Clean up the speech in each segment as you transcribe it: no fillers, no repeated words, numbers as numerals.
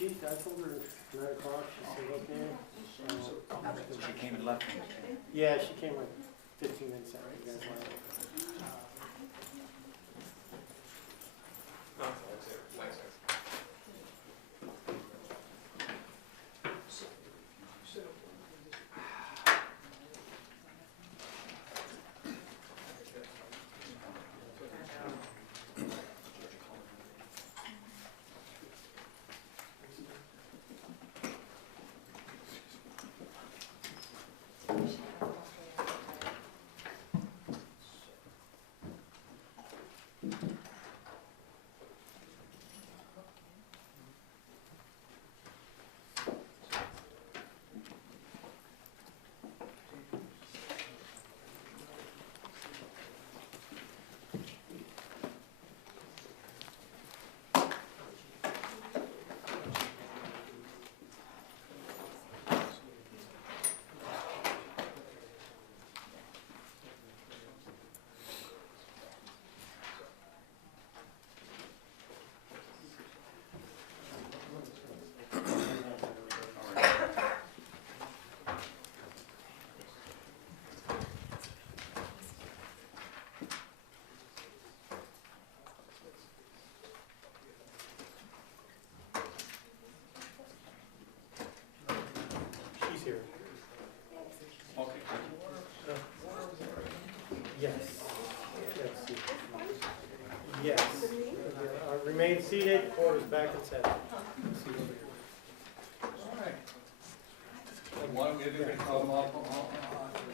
I told her 9 o'clock, she said, okay. So she came and left me. Yeah, she came like 15 minutes after you guys left. She's here. Okay. Yes. Yes. Remain seated, court is back in session. All right. Why don't we have everybody come up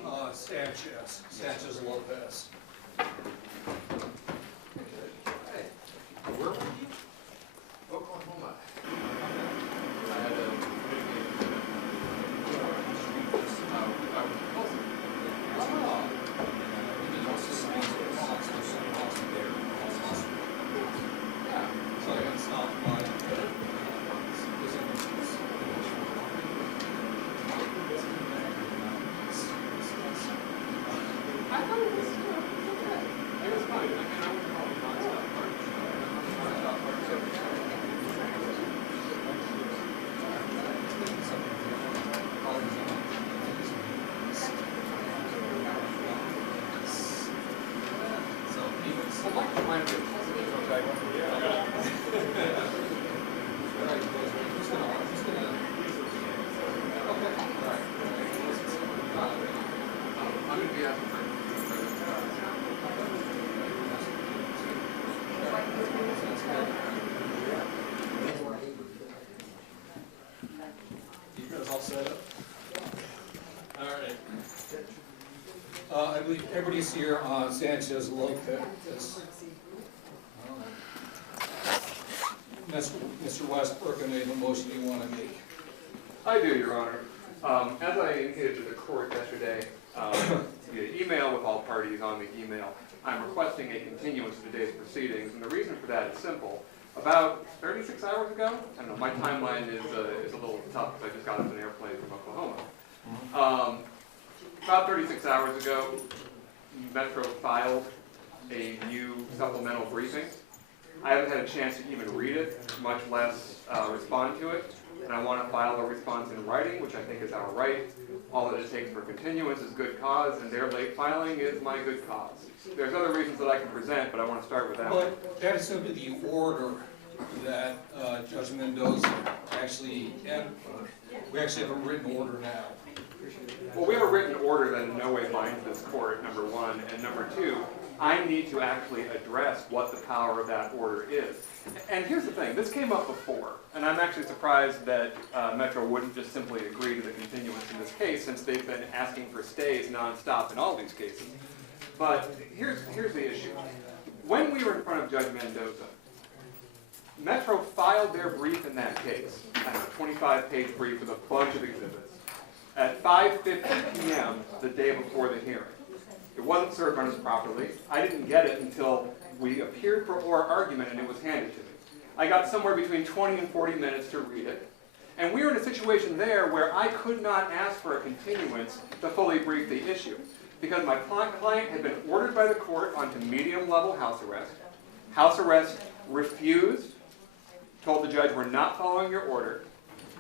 on Sanchez-Lopez. Where were you? Oklahoma. I had a I believe everybody's here on Sanchez-Lopez. Mr. Westbrook, I made a motion you want to make. I do, Your Honor. As I indicated to the court yesterday, via email with all parties on the email, I'm requesting a continuance of today's proceedings, and the reason for that is simple. About 36 hours ago, I don't know, my timeline is a little tough because I just got off an airplane from Oklahoma. About 36 hours ago, Metro filed a new supplemental briefing. I haven't had a chance to even read it, much less respond to it, and I want to file a response in writing, which I think is our right. All that it takes for continuance is good cause, and their late filing is my good cause. There's other reasons that I can present, but I want to start with that one. But that is simply the order that Judge Mendoza actually had. We actually have a written order now. Well, we have a written order that in no way binds this court, number one, and number two, I need to actually address what the power of that order is. And here's the thing, this came up before, and I'm actually surprised that Metro wouldn't just simply agree to the continuance in this case, since they've been asking for stays nonstop in all these cases. But here's the issue. When we were in front of Judge Mendoza, Metro filed their brief in that case, a 25-page brief with a bunch of exhibits, at 5:50 p.m. the day before the hearing. It wasn't served on us properly. I didn't get it until we appeared for oral argument and it was handed to me. I got somewhere between 20 and 40 minutes to read it. And we were in a situation there where I could not ask for a continuance to fully brief the issue, because my client had been ordered by the court onto medium-level house arrest. House arrest refused told the judge, we're not following your order,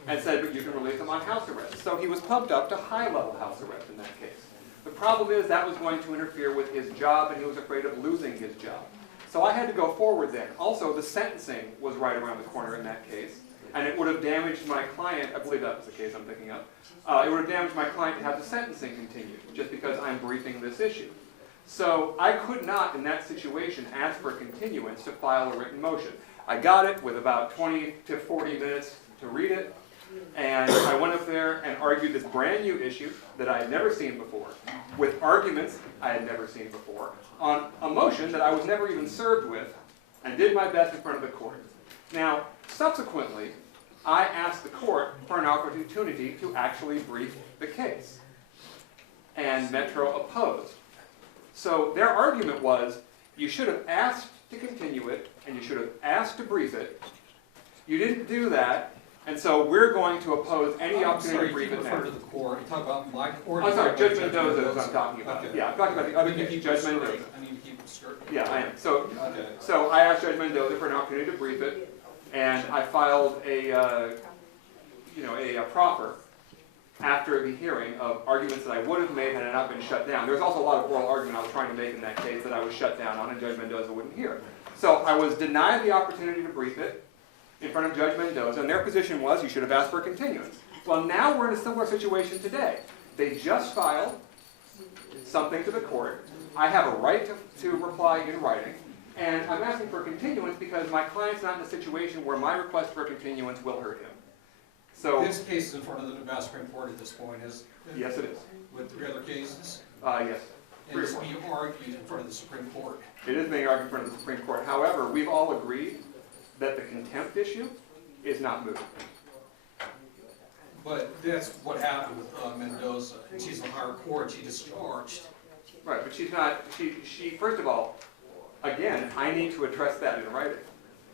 and said, but you can release him on house arrest. So he was pumped up to high-level house arrest in that case. The problem is that was going to interfere with his job, and he was afraid of losing his job. So I had to go forward then. Also, the sentencing was right around the corner in that case, and it would have damaged my client. I believe that was the case I'm thinking of. It would have damaged my client to have the sentencing continued, just because I'm briefing this issue. So I could not, in that situation, ask for a continuance to file a written motion. I got it with about 20 to 40 minutes to read it, and I went up there and argued this brand new issue that I had never seen before, with arguments I had never seen before, on a motion that I was never even served with, and did my best in front of the court. Now, subsequently, I asked the court for an opportunity to actually brief the case, and Metro opposed. So their argument was, you should have asked to continue it, and you should have asked to brief it. You didn't do that, and so we're going to oppose any opportunity to brief it now. Refer to the court. You talk about my court. I'm sorry, Judge Mendoza is what I'm talking about. Okay. Yeah, I'm talking about the other case, Judge Mendoza. I need to keep it straight. Yeah, I am. So, Okay. so I asked Judge Mendoza for an opportunity to brief it, and I filed a proffer after the hearing of arguments that I would have made had I not been shut down. There was also a lot of oral argument I was trying to make in that case that I was shut down on, and Judge Mendoza wouldn't hear. So I was denied the opportunity to brief it in front of Judge Mendoza, and their position was you should have asked for a continuance. Well, now we're in a similar situation today. They just filed something to the court. I have a right to reply in writing, and I'm asking for a continuance because my client's not in a situation where my request for a continuance will hurt him. So, This case is in front of the Nevada Supreme Court at this point, is it? yes, it is. With 3 other cases? Yes. And it's being argued in front of the Supreme Court. It is being argued in front of the Supreme Court. However, we've all agreed that the contempt issue is not moved. But that's what happened with Mendoza. She's in higher court, she discharged. Right, but she's not, she first of all, again, I need to address that in writing.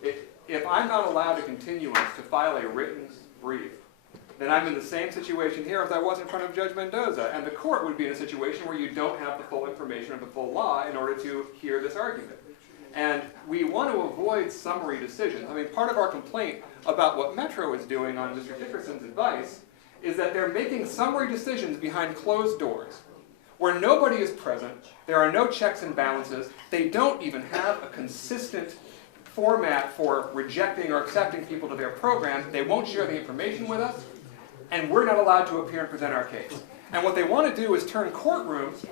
If I'm not allowed a continuance to file a written brief, then I'm in the same situation here as I was in front of Judge Mendoza, and the court would be in a situation where you don't have the full information of the full law in order to hear this argument. And we want to avoid summary decisions. I mean, part of our complaint about what Metro is doing on Mr. Dickerson's advice is that they're making summary decisions behind closed doors, where nobody is present, there are no checks and balances, they don't even have a consistent format for rejecting or accepting people to their programs, they won't share the information with us, and we're not allowed to appear and present our case. And what they want to do is turn courtrooms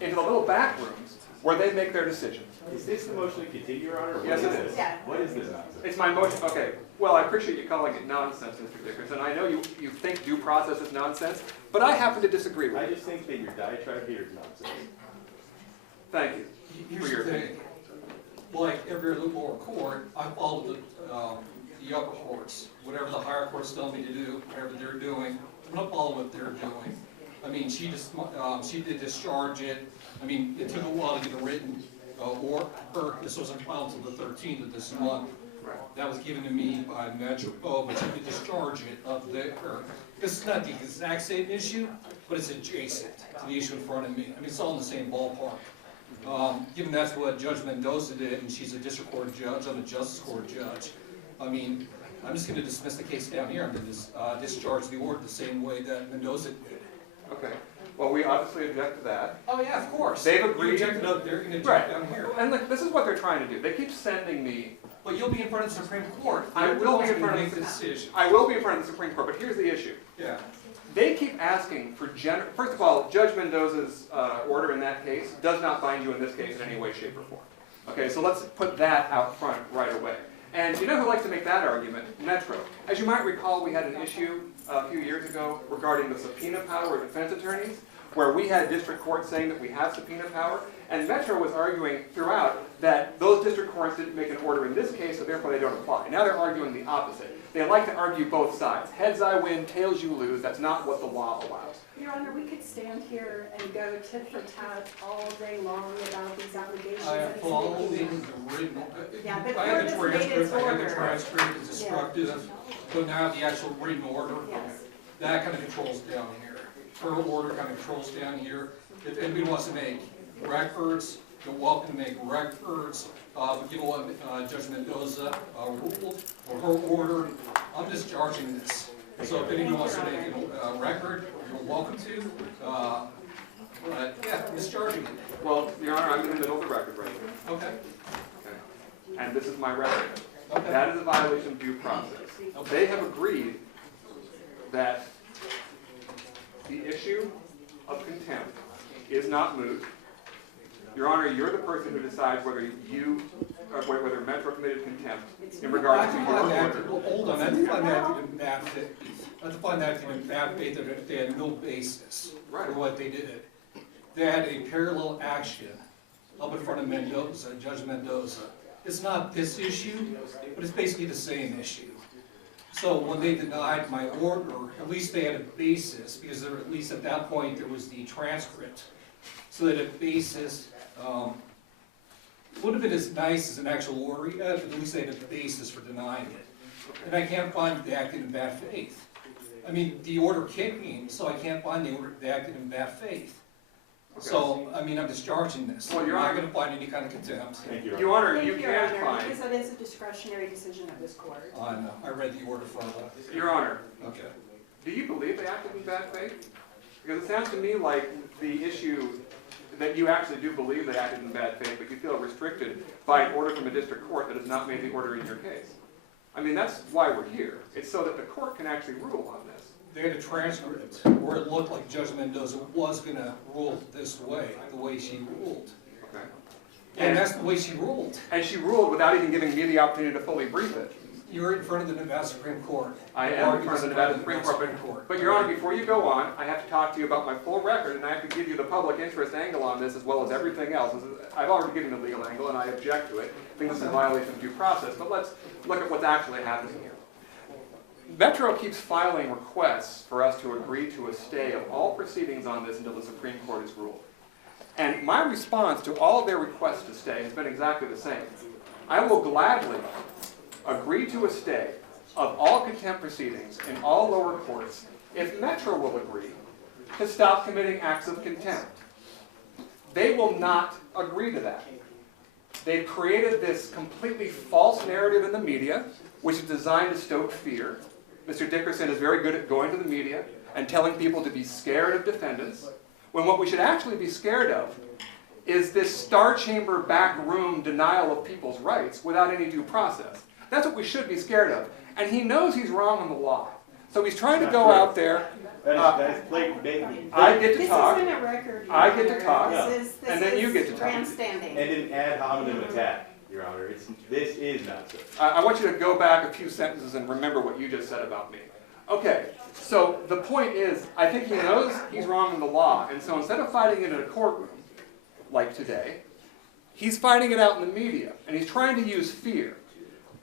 into the little back rooms where they make their decisions. Is this the motion to continue, Your Honor? Yes, it is. Yeah. What is this nonsense? It's my motion, okay, well, I appreciate you calling it nonsense, Mr. Dickerson. I know you think due process is nonsense, but I happen to disagree with I you. just think that your diatribe here is nonsense. Thank you. Here's For your the thing. Like every other lower court, I follow the upper courts. Whatever the higher courts tell me to do, whatever they're doing, I'm gonna follow what they're doing. I mean, she did discharge it. I mean, it took a while to get a written this wasn't filed until the 13th of this month. Right. That was given to me by Metro, but she did discharge it of this is not the exact same issue, but it's adjacent to the issue in front of me. I mean, it's all in the same ballpark. Given that's what Judge Mendoza did, and she's a district court judge, I'm a justice court judge. I mean, I'm just gonna dismiss the case down here. I'm gonna discharge the order the same way that Mendoza did. Okay. Well, we obviously object to that. Oh yeah, of course. They've You agreed. objected up there, you're gonna Right. object down here. And look, this is what they're trying to do. They keep sending me. But you'll be in front of the Supreme Court. I They're will be the in ones front who of make the decision. I will be in front of the Supreme Court, but here's the issue. Yeah. They keep asking for first of all, Judge Mendoza's order in that case does not bind you in this case in any way, shape, or form. Okay, so let's put that out front right away. And you know who likes to make that argument? Metro. As you might recall, we had an issue a few years ago regarding the subpoena power of defense attorneys, where we had district courts saying that we have subpoena power, and Metro was arguing throughout that those district courts didn't make an order in this case, so therefore they don't apply. Now they're arguing the opposite. They like to argue both sides. Heads I win, tails you lose. That's not what the law allows. Your Honor, we could stand here and go tit for tat all day long about these allegations. I am and following saying- the written. Yeah, the I have the court has made its transcript, I have order. the transcript, it's instructive, but now the actual written order, Yes. that kind of controls down here. Her order kind of controls down here. If anybody wants to make records, You're welcome to make records, given what Judge Mendoza ruled or her order. I'm discharging this. So if anyone wants to make a record, you're welcome to. But yeah, I'm discharging it. Well, Your Honor, I'm in the middle of the record right here. Okay. Okay. And this is my record. Okay. That is a violation of due process. They have agreed that the issue of contempt is not moot. Your Honor, you're the person who decides whether whether Metro committed contempt in regards to your order. Well, hold on, I have to find that in bad faith. I have to find that in bad faith that they had no basis for what they did. They had a parallel action up in front of Mendoza, Judge Mendoza. It's not this issue, but it's basically the same issue. So when they denied my order, at least they had a basis, because there, at least at that point there was the transcript. So that a basis would have been as nice as an actual order, but at least they had a basis for denying it. And I can't find they acted in bad faith. I mean, the order came, so I can't find the order they acted in bad faith. Okay. So, I mean, I'm discharging this. Well, Your I'm not Honor- going to find any kind of contempt. Thank you, Your Honor, Thank you you, Your can Honor, find, because that is a discretionary decision of this court. I know, I read the order further. Your Honor, Okay. do you believe they acted in bad faith? Because it sounds to me like the issue that you actually do believe they acted in bad faith, but you feel restricted by an order from a district court that has not made the order in your case. I mean, that's why we're here. It's so that the court can actually rule on this. They had a transcript where it looked like Judge Mendoza was going to rule this way, the way she ruled. Okay. And that's the way she ruled. And she ruled without even giving me the opportunity to fully brief it. You're in front of the Nevada Supreme Court. I am in front of the Nevada Supreme Court. But Your Honor, before you go on, I have to talk to you about my full record, and I have to give you the public interest angle on this as well as everything else. I've already given the legal angle, and I object to it. I think this is a violation of due process. But let's look at what's actually happening here. Metro keeps filing requests for us to agree to a stay of all proceedings on this until the Supreme Court has ruled. And my response to all of their requests to stay has been exactly the same. I will gladly agree to a stay of all contempt proceedings in all lower courts if Metro will agree to stop committing acts of contempt. They will not agree to that. They've created this completely false narrative in the media, which is designed to stoke fear. Mr. Dickerson is very good at going to the media and telling people to be scared of defendants, when what we should actually be scared of is this star chamber back room denial of people's rights without any due process. That's what we should be scared of. And he knows he's wrong on the law. So he's trying to go out there. That is blatant. I get to talk. This isn't a record, Your I get to Honor. talk, This and then you get to is talk. grandstanding. And an ad hominem attack, Your Honor. This is not so. I want you to go back a few sentences and remember what you just said about me. Okay, so the point is, I think he knows he's wrong in the law, and so instead of fighting it in a courtroom, like today, he's fighting it out in the media, and he's trying to use fear.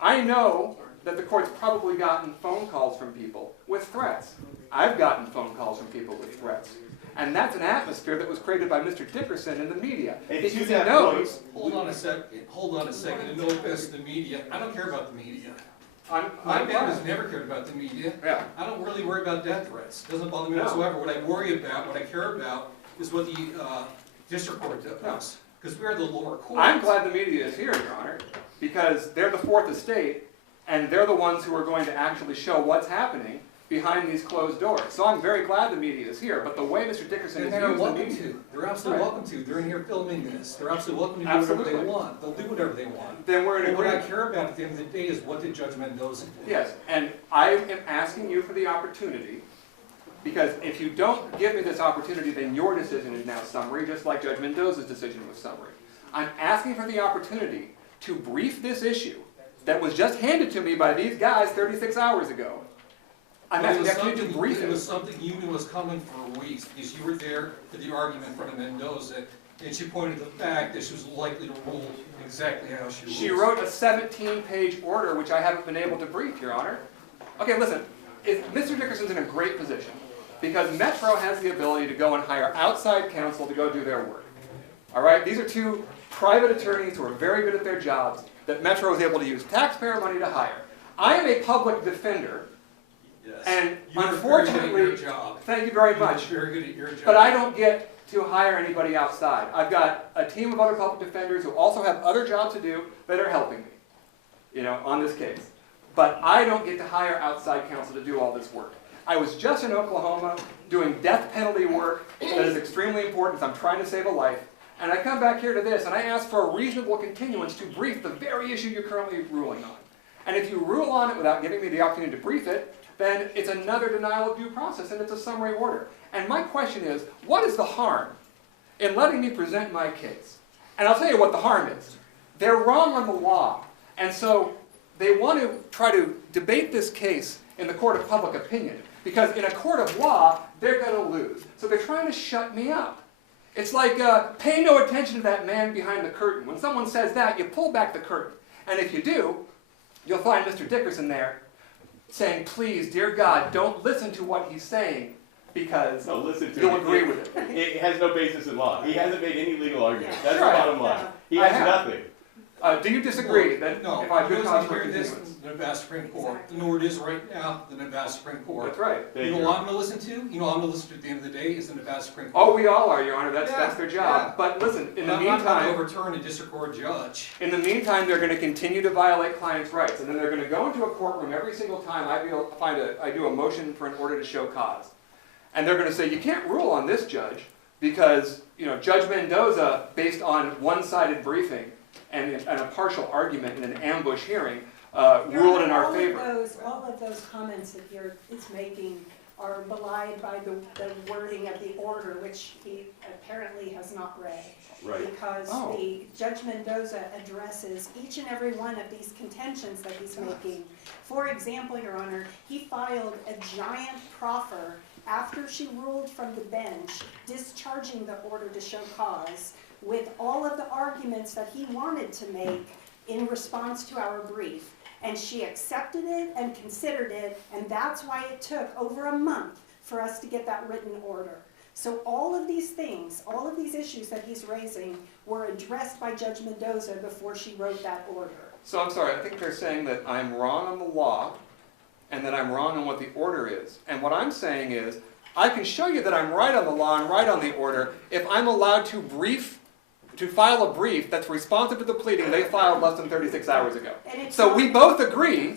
I know that the court's probably gotten phone calls from people with threats. I've gotten phone calls from people with threats. And that's an atmosphere that was created by Mr. Dickerson in the media. And Because to he that knows... Hold on a second, and no offense to the media. I don't care about the media. My I'm dad has never cared about the media. Yeah. I don't really worry about death threats. It doesn't bother me No. whatsoever. What I worry about, what I care about, is what the district court does. Because we are the lower court. I'm glad the media is here, Your Honor, because they're the fourth estate, and they're the ones who are going to actually show what's happening behind these closed doors. So I'm very glad the media is here, but the way Mr. Dickerson And has they're used the welcome media... to. They're absolutely Right. welcome to. They're in here filming this. They're absolutely welcome to do whatever Absolutely. they want. They'll do whatever they want. Then we're in But what I agreement. care about at the end of the day is what did Judge Mendoza do? Yes, and I am asking you for the opportunity, because if you don't give me this opportunity, then your decision is now summary, just like Judge Mendoza's decision was summary. I'm asking for the opportunity to brief this issue that was just handed to me by these guys 36 hours ago. I'm But asking you to brief it was it. something you knew was coming for weeks, because you were there for the argument in front of Mendoza, and she pointed to the fact that she was likely to rule exactly how she ruled. She wrote a 17-page order, which I haven't been able to brief, Your Honor. Okay, listen, Mr. Dickerson's in a great position, because Metro has the ability to go and hire outside counsel to go do their work. All right? These are two private attorneys who are very good at their jobs that Metro is able to use taxpayer money to hire. I am a public defender, and You're unfortunately, very good at your job. thank you very much, You're very good at your job. but I don't get to hire anybody outside. I've got a team of other public defenders who also have other jobs to do that are helping me, you know, on this case. But I don't get to hire outside counsel to do all this work. I was just in Oklahoma doing death penalty work that is extremely important as I'm trying to save a life. And I come back here to this and I ask for a reasonable continuance to brief the very issue you're currently ruling on. And if you rule on it without giving me the opportunity to brief it, then it's another denial of due process and it's a summary order. And my question is, what is the harm in letting me present my case? And I'll tell you what the harm is. They're wrong on the law. And so they want to try to debate this case in the court of public opinion. Because in a court of law, they're going to lose. So they're trying to shut me up. It's like, pay no attention to that man behind the curtain. When someone says that, you pull back the curtain. And if you do, you'll find Mr. Dickerson there saying, please, dear God, don't listen to what he's saying because No, listen to you'll it. agree with it. It has no basis in law. He hasn't made any legal argument. That's Sure. the bottom line. He I has have. nothing. Do you disagree that No, if I do you cause for hear this, continuance? the Nevada Supreme Court. You know where it is right now, the Nevada Supreme Court. That's right. Thank You know you. what I'm going to listen to? You know what I'm going to listen to at the end of the day is the Nevada Supreme Court. Oh, we all are, Your Honor. That's their job. yeah. But listen, in the I'm not going to meantime, overturn a district court judge. they're going to continue to violate clients' rights, and then they're going to go into a courtroom every single time I do a motion for an order to show cause, and they're going to say you can't rule on this judge because Judge Mendoza, based on one-sided briefing and a partial argument in an ambush hearing, ruled in our favor. All of those comments that is making are belied by the wording of the order, which he apparently has not read. Right. Because the Judge Mendoza addresses each and every one of these contentions that he's making. For example, Your Honor, he filed a giant proffer after she ruled from the bench, discharging the order to show cause, with all of the arguments that he wanted to make in response to our brief. And she accepted it and considered it, and that's why it took over a month for us to get that written order. So all of these things, all of these issues that he's raising were addressed by Judge Mendoza before she wrote that order. So I'm sorry, I think they're saying that I'm wrong on the law and that I'm wrong on what the order is. And what I'm saying is, I can show you that I'm right on the law and right on the order if I'm allowed to file a brief that's responsive to the pleading they filed less than 36 hours ago. So we both agree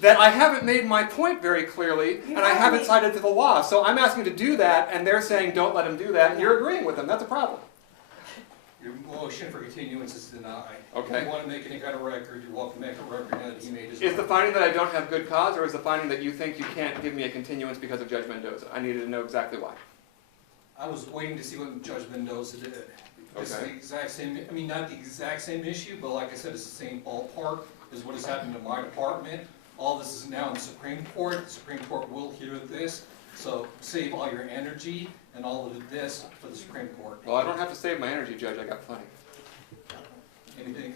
that I haven't made my point very clearly and I haven't cited to the law. So I'm asking to do that and they're saying don't let him do that and you're agreeing with them. That's a problem. Your motion for continuance is denied. Okay. If you want to make any kind of record, you're welcome to make a record that he made his Is the finding that I don't have good cause or is the finding that you think you can't give me a continuance because of Judge Mendoza? I needed to know exactly why. I was waiting to see what Judge Mendoza did. It's Okay. the exact same, I mean, not the exact same issue, but like I said, it's the same ballpark as what has happened to my department. All this is now in the Supreme Court. The Supreme Court will hear this. So save all your energy and all of this for the Supreme Court. Well, I don't have to save my energy, Judge. I got plenty. Anything?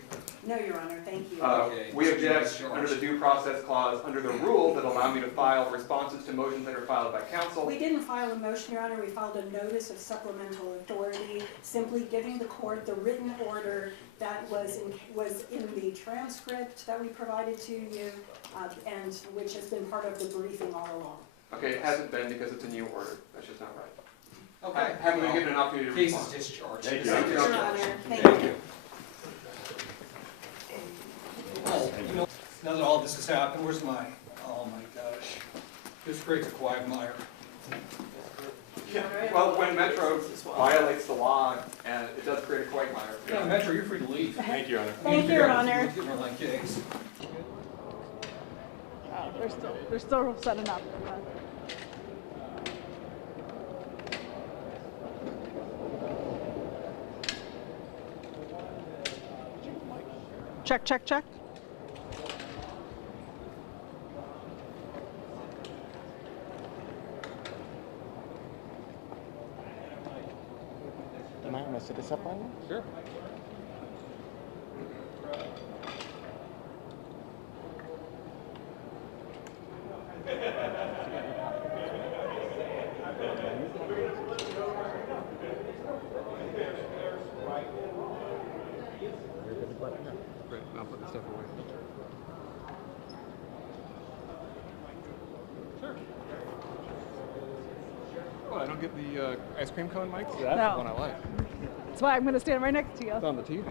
No, Your Honor, thank you. Okay. We object under the due process clause, under the rules that allow me to file responses to motions that are filed by counsel. We didn't file a motion, Your Honor. We filed a notice of supplemental authority, simply giving the court the written order that was in the transcript that we provided to you, and which has been part of the briefing all along. Okay, it hasn't been because it's a new order. That's just not right. Okay. I haven't been given an opportunity to Case respond. is discharged. Thank you. Thank you, Your Honor. Thank you. Oh, you know, now that all this has happened, where's my, oh my gosh. This creates a quagmire. Yeah, well, when Metro violates the law, and it does create a quagmire. Yeah, Metro, you're free to leave. Thank you, Your Honor. Thank you, Your Honor. Give her like case. They're still setting up. Check, check, check. Am I gonna set this up on you? Sure. Great, I'll put this stuff away. Sure. Well, I don't get get the ice cream cone, Mike? That's No. the one I like. That's why I'm going to stand right next to you. It's on the TV.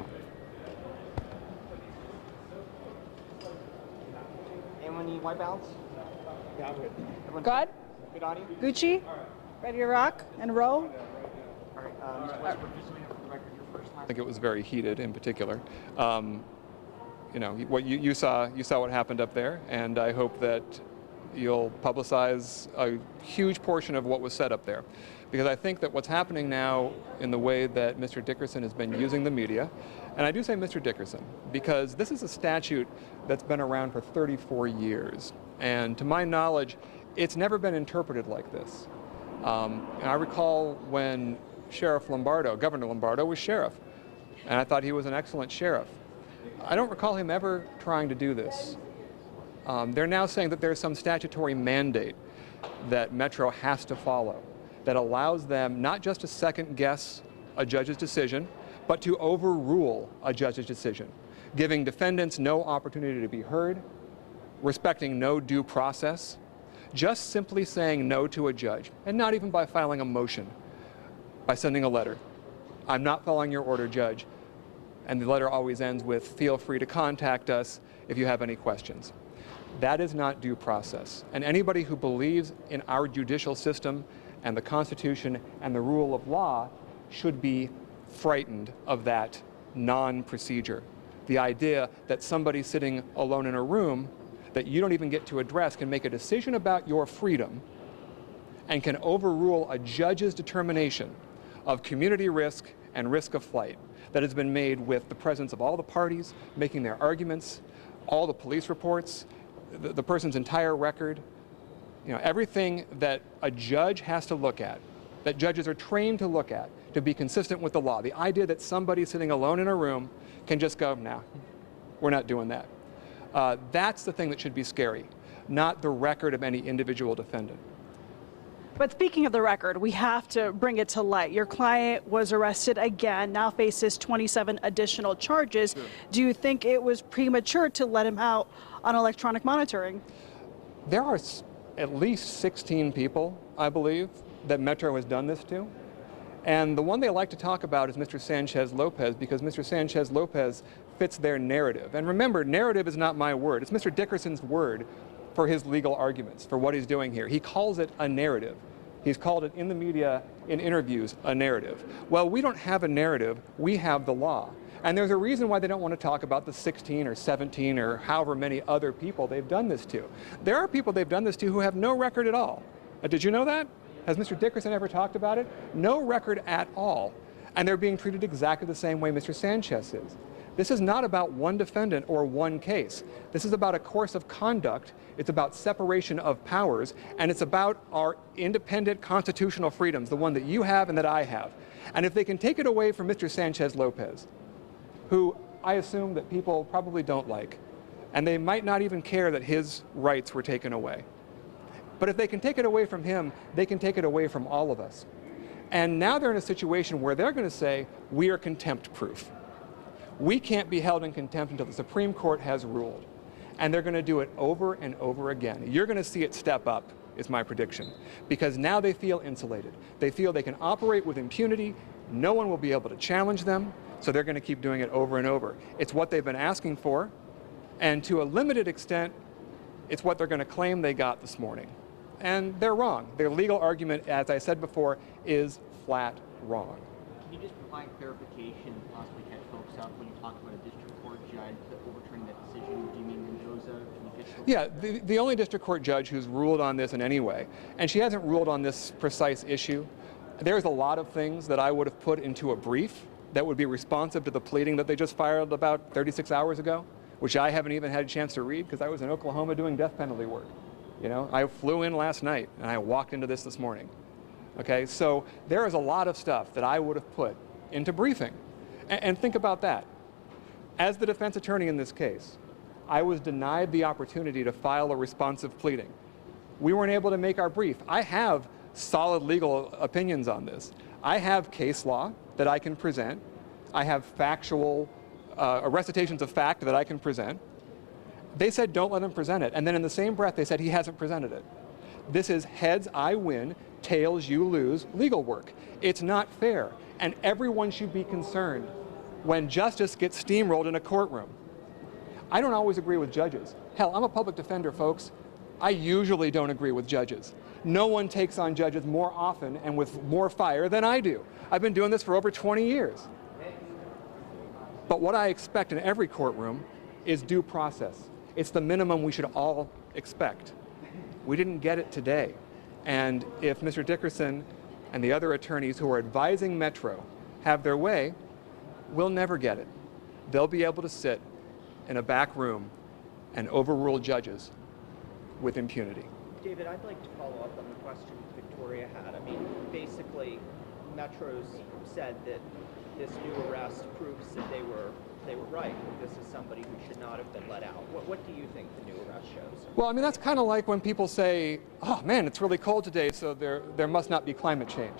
Anyone need white balance? Yeah, I'm good. Good? Good audio? Gucci? Ready to rock and roll? All right, Mr. Westbrook, just so we have for the record your first time. I think it was very heated in particular. You know, what you saw what happened up there, and I hope that you'll publicize a huge portion of what was said up there. Because I think that what's happening now in the way that Mr. Dickerson has been using the media, and I do say Mr. Dickerson, because this is a statute that's been around for 34 years. And to my knowledge, it's never been interpreted like this. And I recall when Governor Lombardo was sheriff, and I thought he was an excellent sheriff. I don't recall him ever trying to do this. They're now saying that there's some statutory mandate that Metro has to follow that allows them not just to second guess a judge's decision, but to overrule a judge's decision, giving defendants no opportunity to be heard, respecting no due process, just simply saying no to a judge, and not even by filing a motion, by sending a letter. I'm not following your order, Judge. And the letter always ends with, feel free to contact us if you have any questions. That is not due process. And anybody who believes in our judicial system and the Constitution and the rule of law should be frightened of that non-procedure. The idea that somebody sitting alone in a room that you don't even get to address can make a decision about your freedom and can overrule a judge's determination of community risk and risk of flight that has been made with the presence of all the parties making their arguments, all the police reports, the person's entire record, you know, everything that a judge has to look at, that judges are trained to look at to be consistent with the law. The idea that somebody sitting alone in a room can just go, no, we're not doing that. That's the thing that should be scary, not the record of any individual defendant. But speaking of the record, we have to bring it to light. Your client was arrested again, now faces 27 additional charges. Sure. Do you think it was premature to let him out on electronic monitoring? There are at least 16 people, I believe, that Metro has done this to. And the one they like to talk about is Mr. Sanchez-Lopez, because Mr. Sanchez-Lopez fits their narrative. And remember, narrative is not my word. It's Mr. Dickerson's word for his legal arguments, for what he's doing here. He calls it a narrative. He's called it in the media, in interviews, a narrative. Well, we don't have a narrative, we have the law. And there's a reason why they don't want to talk about the 16 or 17 or however many other people they've done this to. There are people they've done this to who have no record at all. Did you know that? Has Mr. Dickerson ever talked about it? No record at all. And they're being treated exactly the same way Mr. Sanchez is. This is not about one defendant or one case. This is about a course of conduct. It's about separation of powers, and it's about our independent constitutional freedoms, the one that you have and that I have. And if they can take it away from Mr. Sanchez-Lopez, who I assume that people probably don't like, and they might not even care that his rights were taken away. But if they can take it away from him, they can take it away from all of us. And now they're in a situation where they're going to say, we are contempt proof. We can't be held in contempt until the Supreme Court has ruled. And they're going to do it over and over again. You're going to see it step up, is my prediction, because now they feel insulated. They feel they can operate with impunity. No one will be able to challenge them, so they're going to keep doing it over and over. It's what they've been asking for, and to a limited extent, it's what they're going to claim they got this morning. And they're wrong. Their legal argument, as I said before, is flat wrong. Can you just provide clarification, possibly catch folks up when you talk about a district court judge that overturning that decision? Do you mean Mendoza? Yeah, the only district court judge who's ruled on this in any way, and she hasn't ruled on this precise issue. There's a lot of things that I would have put into a brief that would be responsive to the pleading that they just filed about 36 hours ago, which I haven't even had a chance to read because I was in Oklahoma doing death penalty work. You know, I flew in last night and I walked into this morning. Okay, so there is a lot of stuff that I would have put into briefing. And think about that. As the defense attorney in this case, I was denied the opportunity to file a responsive pleading. We weren't able to make our brief. I have solid legal opinions on this. I have case law that I can present. I have factual recitations of fact that I can present. They said don't let him present it. And then in the same breath they said he hasn't presented it. This is heads, I win, tails, you lose legal work. It's not fair, and everyone should be concerned when justice gets steamrolled in a courtroom. I don't always agree with judges. Hell, I'm a public defender, folks. I usually don't agree with judges. No one takes on judges more often and with more fire than I do. I've been doing this for over 20 years. But what I expect in every courtroom is due process. It's the minimum we should all expect. We didn't get it today. And if Mr. Dickerson and the other attorneys who are advising Metro have their way, we'll never get it. They'll be able to sit in a back room and overrule judges with impunity. David, I'd like to follow up on the question Victoria had. I mean, basically, Metro's said that this new arrest proves that they were right. This is somebody who should not have been let out. What do you think the new arrest shows? Well, I mean, that's kind of like when people say, oh man, it's really cold today, so there must not be climate change.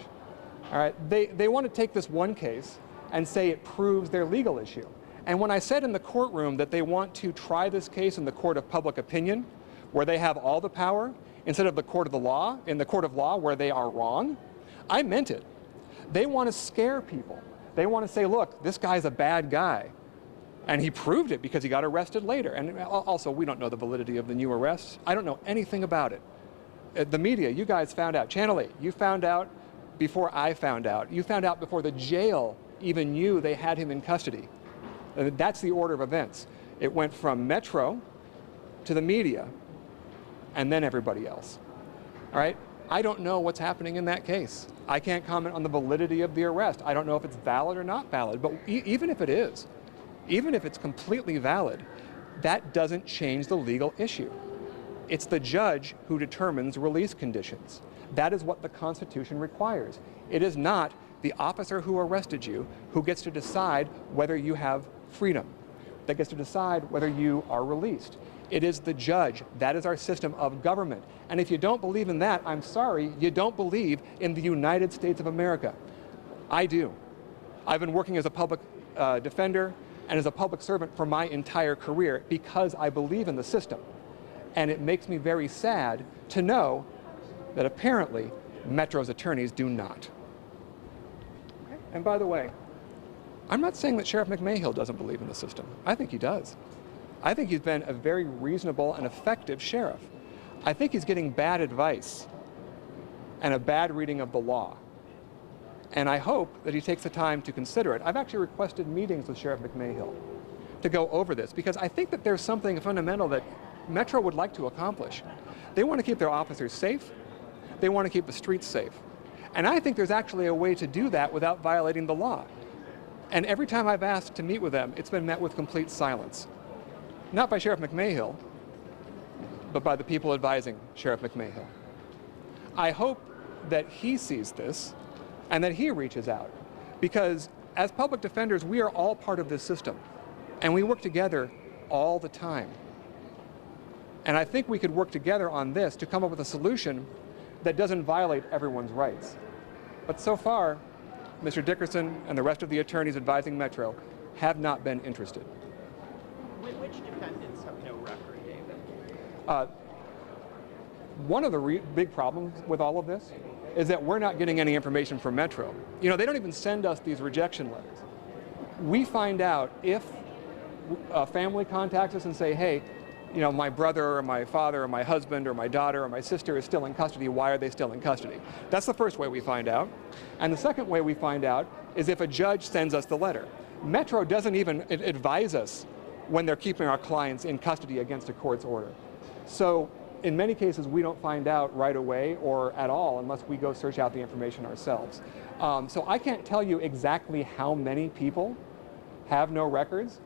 All right, they want to take this one case and say it proves their legal issue. And when I said in the courtroom that they want to try this case in the court of public opinion, where they have all the power, instead of the court of the law, in the court of law where they are wrong, I meant it. They want to scare people. They want to say, look, this guy's a bad guy. And he proved it because he got arrested later. And also, we don't know the validity of the new arrests. I don't know anything about it. The media, you guys found out. Channel 8, you found out before I found out. You found out before the jail even knew they had him in custody. That's the order of events. It went from Metro to the media and then everybody else. All right? I don't know what's happening in that case. I can't comment on the validity of the arrest. I don't know if it's valid or not valid. But even if it is, even if it's completely valid, that doesn't change the legal issue. It's the judge who determines release conditions. That is what the Constitution requires. It is not the officer who arrested you who gets to decide whether you have freedom, that gets to decide whether you are released. It is the judge. That is our system of government. And if you don't believe in that, I'm sorry, you don't believe in the United States of America. I do. I've been working as a public defender and as a public servant for my entire career because I believe in the system. And it makes me very sad to know that apparently Metro's attorneys do not. And by the way, I'm not saying that Sheriff McMahill doesn't believe in the system. I think he does. I think he's been a very reasonable and effective sheriff. I think he's getting bad advice and a bad reading of the law. And I hope that he takes the time to consider it. I've actually requested meetings with Sheriff McMahill to go over this because I think that there's something fundamental that Metro would like to accomplish. They want to keep their officers safe. They want to keep the streets safe. And I think there's actually a way to do that without violating the law. And every time I've asked to meet with them, it's been met with complete silence. Not by Sheriff McMahill, but by the people advising Sheriff McMahill. I hope that he sees this and that he reaches out. Because as public defenders, we are all part of this system. And we work together all the time. And I think we could work together on this to come up with a solution that doesn't violate everyone's rights. But so far, Mr. Dickerson and the rest of the attorneys advising Metro have not been interested. Which defendants have no record, David? One of the big problems with all of this is that we're not getting any information from Metro. You know, they don't even send us these rejection letters. We find out if a family contacts us and say, hey, you know, my brother or my father or my husband or my daughter or my sister is still in custody. Why are they still in custody? That's the first way we find out. And the second way we find out is if a judge sends us the letter. Metro doesn't even advise us when they're keeping our clients in custody against a court's order. So in many cases, we don't find out right away or at all unless we go search out the information ourselves. So I can't tell you exactly how many people have no records.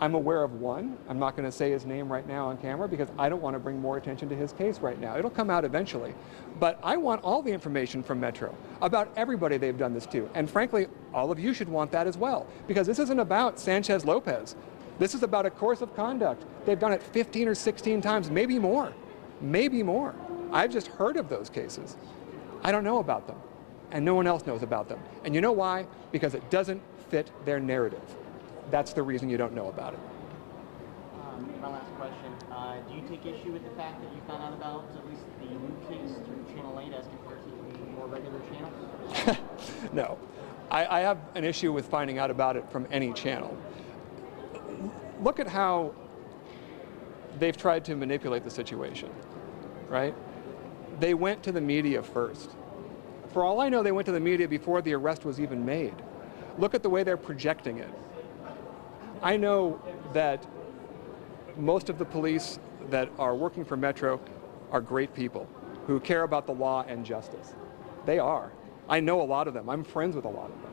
I'm aware of one. I'm not going to say his name right now on camera because I don't want to bring more attention to his case right now. It'll come out eventually. But I want all the information from Metro about everybody they've done this to. And frankly, all of you should want that as well. Because this isn't about Sanchez-Lopez. This is about a course of conduct. They've done it 15 or 16 times, maybe more. Maybe more. I've just heard of those cases. I don't know about them. And no one else knows about them. And you know why? Because it doesn't fit their narrative. That's the reason you don't know about it. My last question. Do you take issue with the fact that you found out about at least the new case through Channel 8 as compared to the more regular channels? No. I have an issue with finding out about it from any channel. Look at how they've tried to manipulate the situation, right? They went to the media first. For all I know, they went to the media before the arrest was even made. Look at the way they're projecting it. I know that most of the police that are working for Metro are great people who care about the law and justice. They are. I know a lot of them. I'm friends with a lot of them.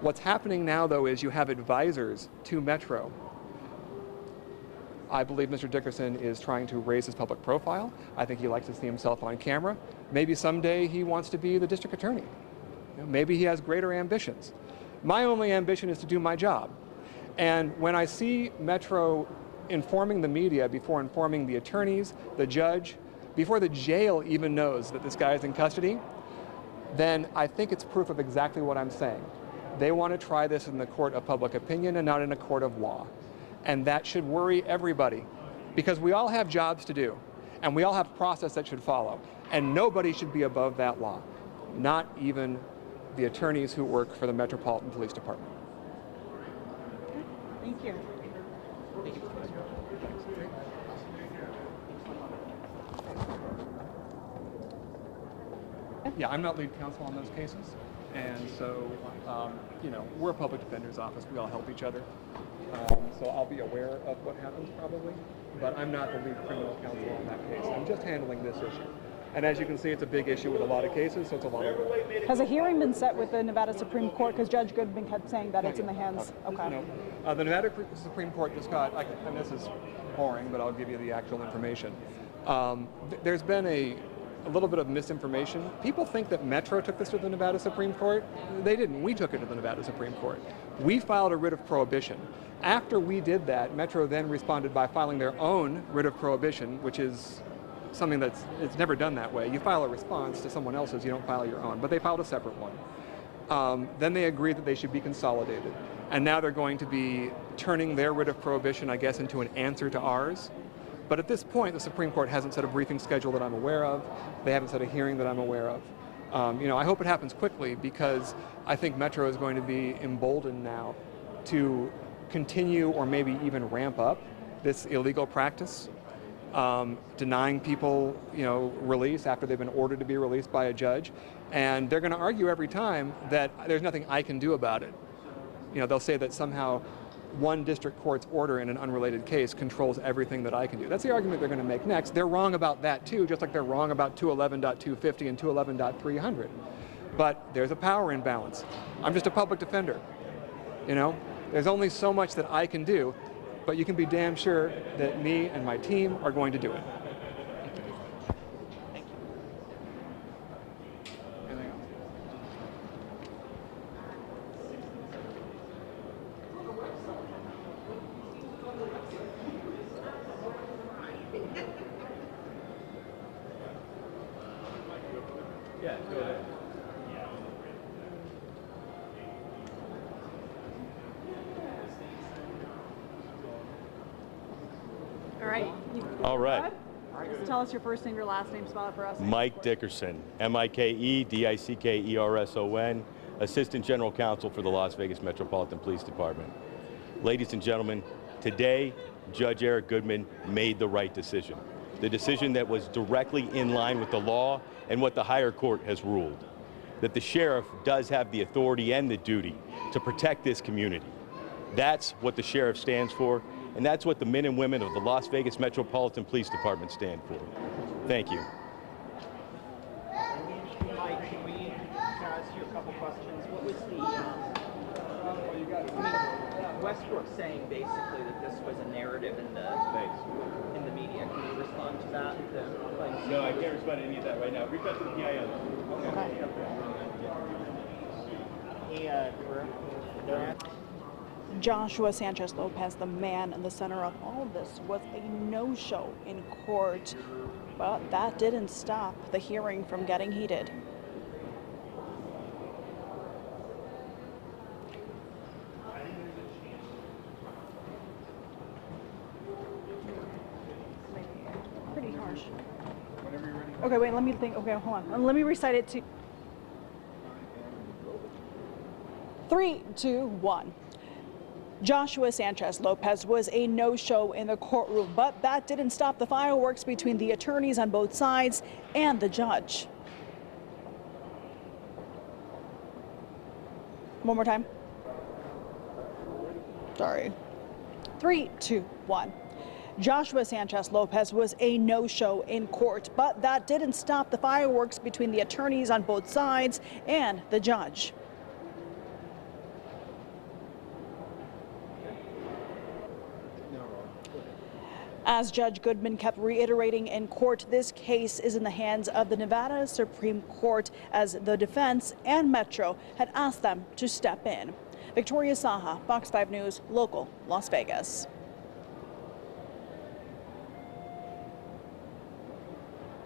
What's happening now, though, is you have advisors to Metro. I believe Mr. Dickerson is trying to raise his public profile. I think he likes to see himself on camera. Maybe someday he wants to be the district attorney. Maybe he has greater ambitions. My only ambition is to do my job. And when I see Metro informing the media before informing the attorneys, the judge, before the jail even knows that this guy is in custody, then I think it's proof of exactly what I'm saying. They want to try this in the court of public opinion and not in a court of law. And that should worry everybody, because we all have jobs to do, and we all have process that should follow, and nobody should be above that law, not even the attorneys who work for the Metropolitan Police Department. Thank you. Yeah, I'm not lead counsel on those cases, and so, you know, we're a public defender's office. We all help each other. So I'll be aware of what happens probably, but I'm not the lead criminal counsel on that case. I'm just handling this issue. And as you can see, it's a big issue with a lot of cases, so it's a lot of work. Has a hearing been set with the Nevada Supreme Court? Because Judge Goodman kept saying that it's in the hands. Okay. No. The Nevada Supreme Court just got, and this is boring, but I'll give you the actual information. There's been a little bit of misinformation. People think that Metro took this to the Nevada Supreme Court. They didn't. We took it to the Nevada Supreme Court. We filed a writ of prohibition. After we did that, Metro then responded by filing their own writ of prohibition, which is something it's never done that way. You file a response to someone else's, you don't file your own, but they filed a separate one. Then they agreed that they should be consolidated. And now they're going to be turning their writ of prohibition, I guess, into an answer to ours. But at this point, the Supreme Court hasn't set a briefing schedule that I'm aware of. They haven't set a hearing that I'm aware of. You know, I hope it happens quickly, because I think Metro is going to be emboldened now to continue or maybe even ramp up this illegal practice, denying people, you know, release after they've been ordered to be released by a judge. And they're going to argue every time that there's nothing I can do about it. You know, they'll say that somehow one district court's order in an unrelated case controls everything that I can do. That's the argument they're going to make next. They're wrong about that too, just like they're wrong about 211.250 and 211.300. But there's a power imbalance. I'm just a public defender, you know? There's only so much that I can do, but you can be damn sure that me and my team are going to do it. Anything else? Yeah, go ahead. All right. All right. Just tell us your first name, your last name, spell it for us. Mike Dickerson, M-I-K-E-D-I-C-K-E-R-S-O-N, Assistant General Counsel for the Las Vegas Metropolitan Police Department. Ladies and gentlemen, today, Judge Eric Goodman made the right decision. The decision that was directly in line with the law and what the higher court has ruled. That the sheriff does have the authority and the duty to protect this community. That's what the sheriff stands for, and that's what the men and women of the Las Vegas Metropolitan Police Department stand for. Thank you. Mike, can we ask you a couple questions? What was the, Westbrook saying basically that this was a narrative in the media. Can you respond to that? No, I can't respond to any of that right now. Reach out to the PIO. Joshua Sanchez-Lopez, the man in the center of all of this, was a no-show in court, but that didn't stop the hearing from getting heated. Pretty harsh. Whenever you're ready. Okay, wait, let me think. Okay, hold on. Let me recite it to 3, 2, 1. Joshua Sanchez-Lopez was a no-show in the courtroom, but that didn't stop the fireworks between the attorneys on both sides and the judge. One more time. Sorry. 3, 2, 1. Joshua Sanchez-Lopez was a no-show in court, but that didn't stop the fireworks between the attorneys on both sides and the judge. As Judge Goodman kept reiterating in court, this case is in the hands of the Nevada Supreme Court, as the defense and Metro had asked them to step in. Victoria Saha, Fox 5 News, local, Las Vegas.